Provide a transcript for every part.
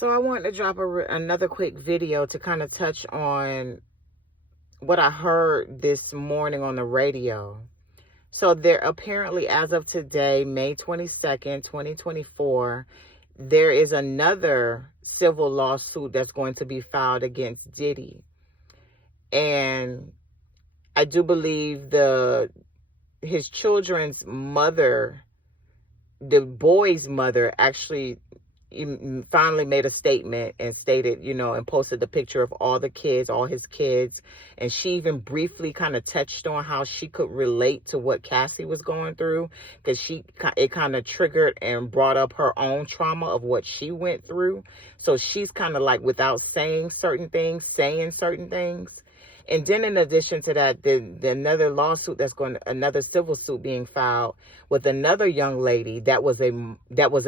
So I wanted to drop another quick video to kind of touch on what I heard this morning on the radio. So there apparently, as of today, May 22nd, 2024, there is another civil lawsuit that's going to be filed against Diddy. And I do believe his children's mother, the boy's mother, actually finally made a statement and stated, and posted the picture of all his kids. And she even briefly kind of touched on how she could relate to what Cassie was going through, because it kind of triggered and brought up her own trauma of what she went through. So she's kind of like, without saying certain things, saying certain things. And then in addition to that, the another lawsuit another civil suit being filed with another young lady that was a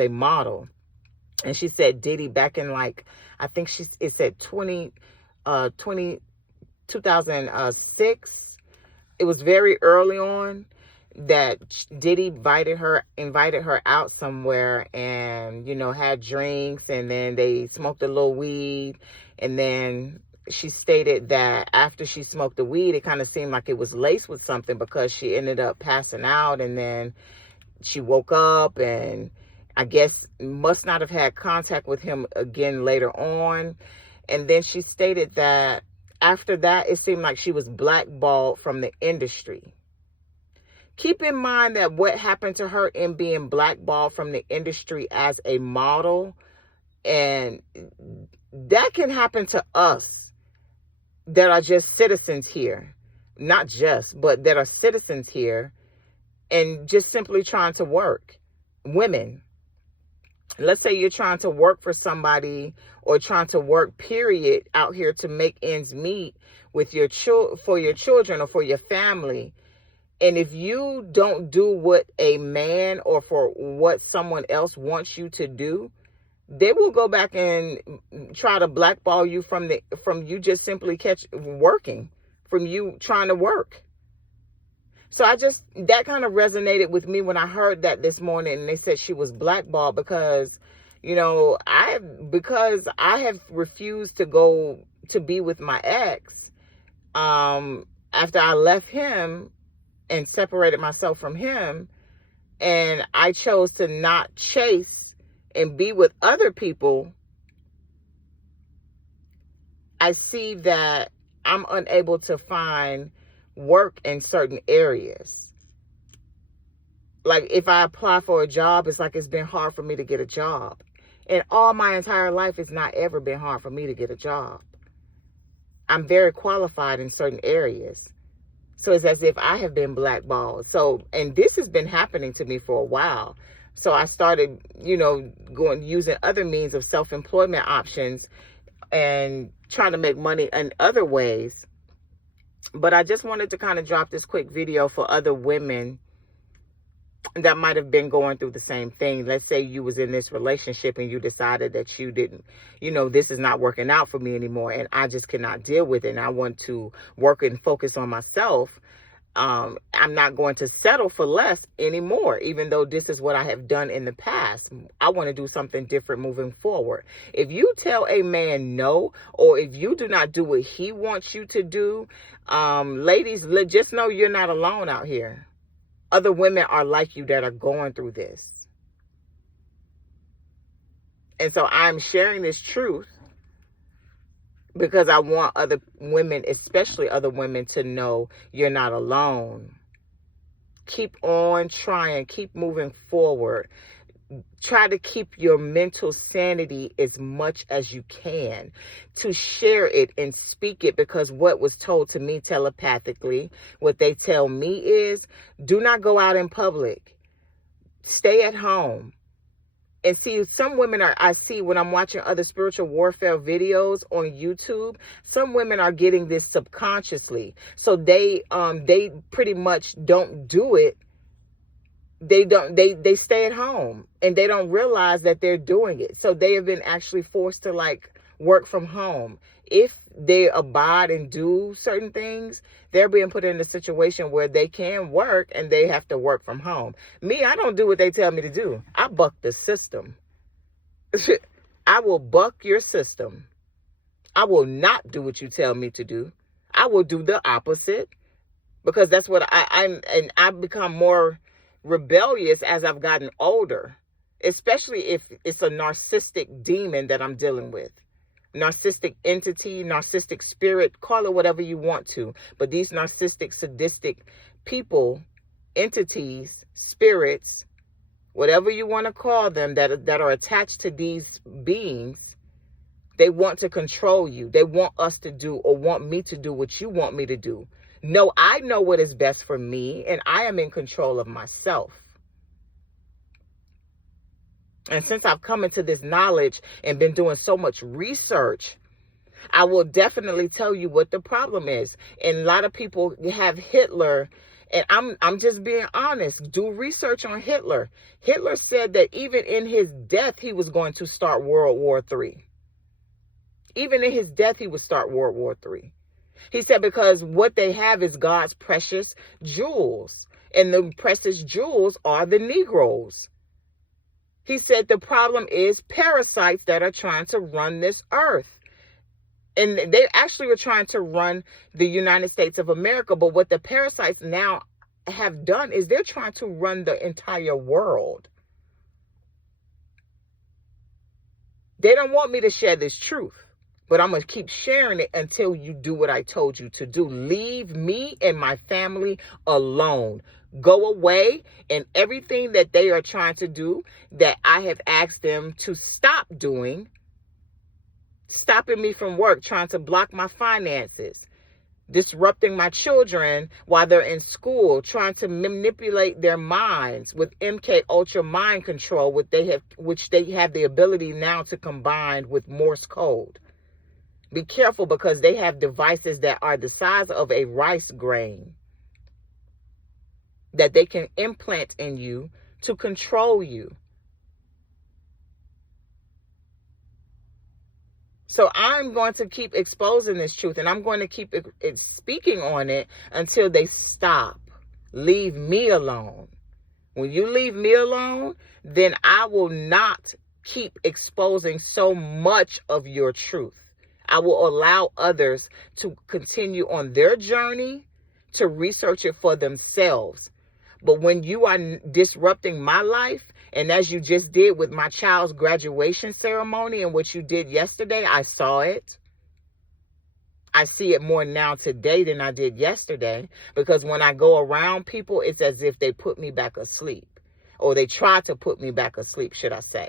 model. And she said Diddy back in, like, I think it said 2006. It was very early on that Diddy invited her out somewhere and, had drinks, and then they smoked a little weed. And then she stated that after she smoked the weed, it kind of seemed like it was laced with something, because she ended up passing out, and then she woke up and I guess must not have had contact with him again later on. And then she stated that after that, it seemed like she was blackballed from the industry. Keep in mind that what happened to her in being blackballed from the industry as a model, and that can happen to us that are just citizens here. Not just, but that are citizens here and just simply trying to work. Women. Let's say you're trying to work for somebody, or trying to work, period, out here to make ends meet with for your children or for your family. And if you don't do what a man or for what someone else wants you to do, they will go back and try to blackball you from you just simply working, from you trying to work. So that kind of resonated with me when I heard that this morning, and they said she was blackballed because, I have refused to go to be with my ex, after I left him and separated myself from him, and I chose to not chase and be with other people. I see that I'm unable to find work in certain areas. Like, if I apply for a job, it's like it's been hard for me to get a job. And all my entire life, it's not ever been hard for me to get a job. I'm very qualified in certain areas. So it's as if I have been blackballed. So, and this has been happening to me for a while. So I started, using other means of self-employment options and trying to make money in other ways. But I just wanted to kind of drop this quick video for other women that might have been going through the same thing. Let's say you was in this relationship and you decided that you didn't, this is not working out for me anymore, and I just cannot deal with it, and I want to work and focus on myself. I'm not going to settle for less anymore, even though this is what I have done in the past. I want to do something different moving forward. If you tell a man no, or if you do not do what he wants you to do, ladies, just know you're not alone out here. Other women are like you that are going through this. And so I'm sharing this truth because I want other women, especially other women, to know you're not alone. Keep on trying. Keep moving forward. Try to keep your mental sanity as much as you can, to share it and speak it, because what was told to me telepathically, what they tell me is, do not go out in public. Stay at home. And see, some women I see when I'm watching other spiritual warfare videos on YouTube, some women are getting this subconsciously. So they pretty much don't do it. They stay at home and they don't realize that they're doing it. So they have been actually forced to work from home. If they abide and do certain things, they're being put in a situation where they can work and they have to work from home. Me, I don't do what they tell me to do. I buck the system. I will buck your system. I will not do what you tell me to do. I will do the opposite, because that's what and I've become more rebellious as I've gotten older, especially if it's a narcissistic demon that I'm dealing with. Narcissistic entity, narcissistic spirit, call it whatever you want to. But these narcissistic, sadistic people, entities, spirits, whatever you want to call them, that are attached to these beings, they want to control you. They want us to do, or want me to do, what you want me to do. No, I know what is best for me, and I am in control of myself. And since I've come into this knowledge and been doing so much research, I will definitely tell you what the problem is. And a lot of people have Hitler, and I'm just being honest. Do research on Hitler. Hitler said that even in his death, he was going to start World War III. Even in his death, he would start World War III. He said because what they have is God's precious jewels. And the precious jewels are the Negroes. He said the problem is parasites that are trying to run this earth. And they actually were trying to run the United States of America. But what the parasites now have done is they're trying to run the entire world. They don't want me to share this truth, but I'm going to keep sharing it until you do what I told you to do. Leave me and my family alone. Go away, and everything that they are trying to do that I have asked them to stop doing, stopping me from work, trying to block my finances, disrupting my children while they're in school, trying to manipulate their minds with MK Ultra mind control, which they have the ability now to combine with Morse code. Be careful, because they have devices that are the size of a rice grain that they can implant in you to control you. So I'm going to keep exposing this truth, and I'm going to keep speaking on it until they stop. Leave me alone. When you leave me alone, then I will not keep exposing so much of your truth. I will allow others to continue on their journey to research it for themselves. But when you are disrupting my life, and as you just did with my child's graduation ceremony and what you did yesterday, I saw it. I see it more now today than I did yesterday, because when I go around people, it's as if they put me back asleep, or they try to put me back asleep, should I say.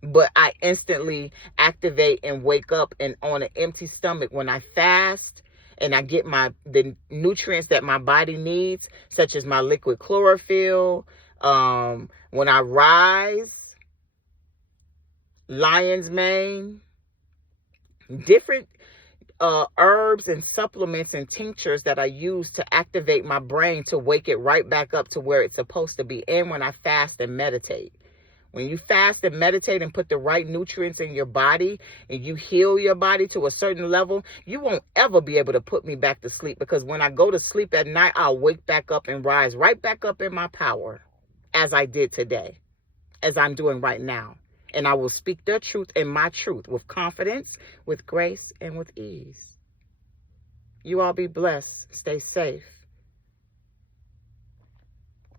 But I instantly activate and wake up and on an empty stomach when I fast, and I get the nutrients that my body needs, such as my liquid chlorophyll. When I rise, lion's mane, different herbs and supplements and tinctures that I use to activate my brain to wake it right back up to where it's supposed to be. And when I fast and meditate. When you fast and meditate and put the right nutrients in your body, and you heal your body to a certain level, you won't ever be able to put me back to sleep, because when I go to sleep at night, I'll wake back up and rise right back up in my power, as I did today, as I'm doing right now. And I will speak the truth and my truth with confidence, with grace, and with ease. You all be blessed. Stay safe.